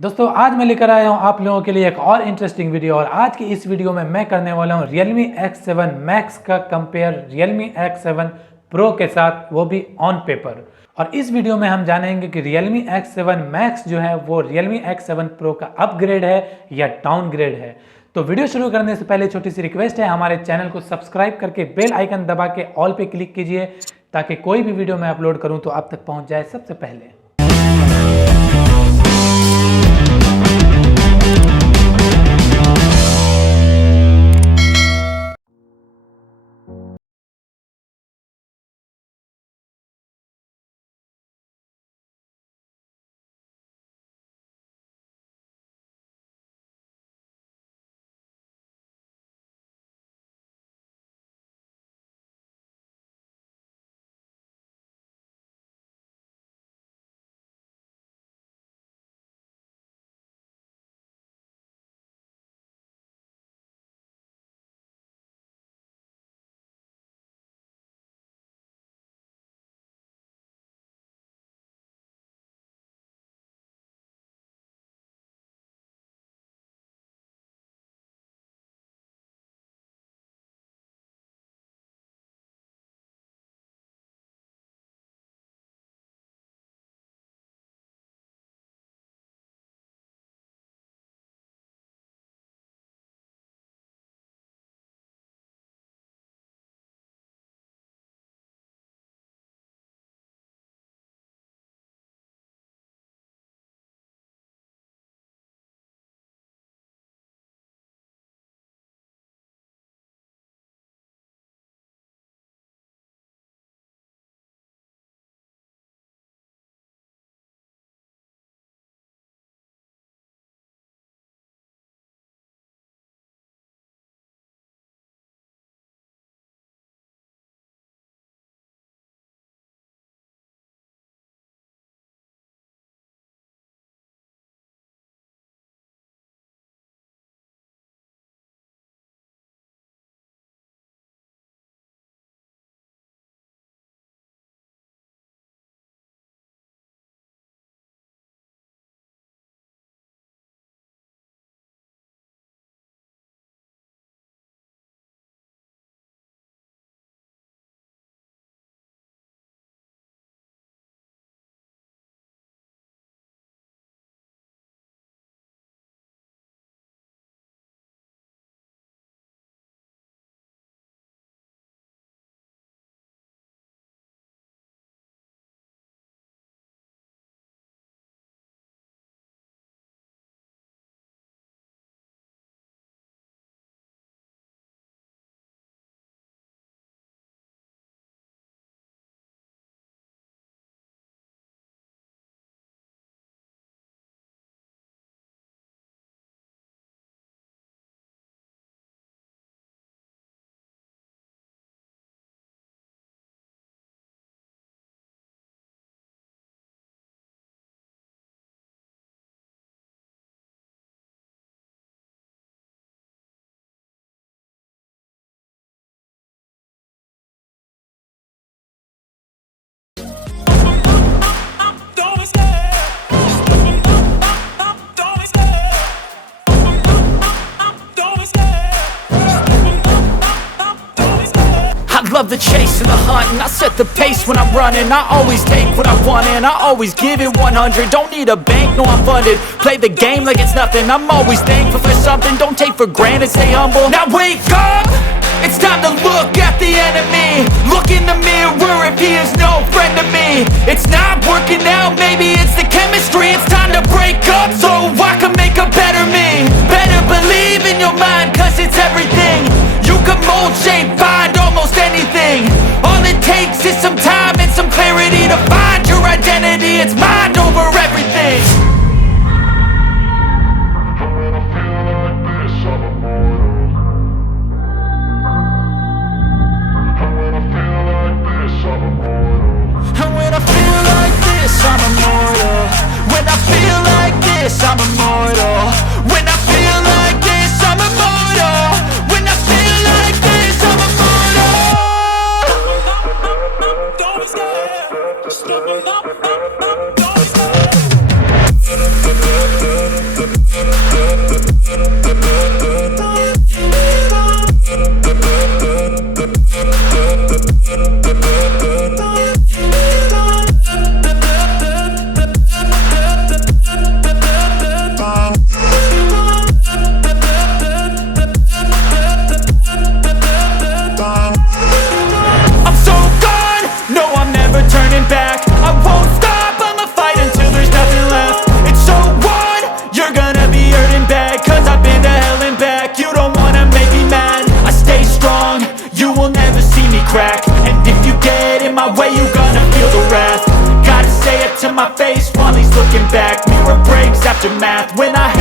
दोस्तों आज मैं लेकर आया हूं आप लोगों के लिए एक और इंटरेस्टिंग वीडियो और आज की इस वीडियो में मैं करने वाला हूं Realme X7 Max का कंपेयर Realme X7 Pro के साथ, वो भी ऑन पेपर। और इस वीडियो में हम जानेंगे कि Realme X7 Max जो है वो Realme X7 Pro का अपग्रेड है या डाउनग्रेड है। तो वीडियो शुरू करने से पहले छोटी सी रिक्वेस्ट है, हमारे चैनल को सब्सक्राइब करके बेल आइकन दबा के ऑल पे क्लिक कीजिए ताकि कोई भी वीडियो मैं अपलोड करूं तो आप तक पहुंच जाए सबसे पहले। Love the chase and the hunt, and I set the pace when I'm running. I always take what I want and I always give it 100. Don't need a bank, no I'm funded. Play the game like it's nothing. I'm always thankful for something. Don't take for granted, stay humble. Now wake up, it's time to look at the enemy. Look in the mirror if he is no friend to me. It's not working out, maybe it's the chemistry. It's time to break up so I can make a better me. Better believe in your mind, cause it's everything. You can mold, shape, find almost anything. All it takes is some time and some clarity to find your identity. It's mind over everything. And when I feel like this, I'm immortal. When I feel math when I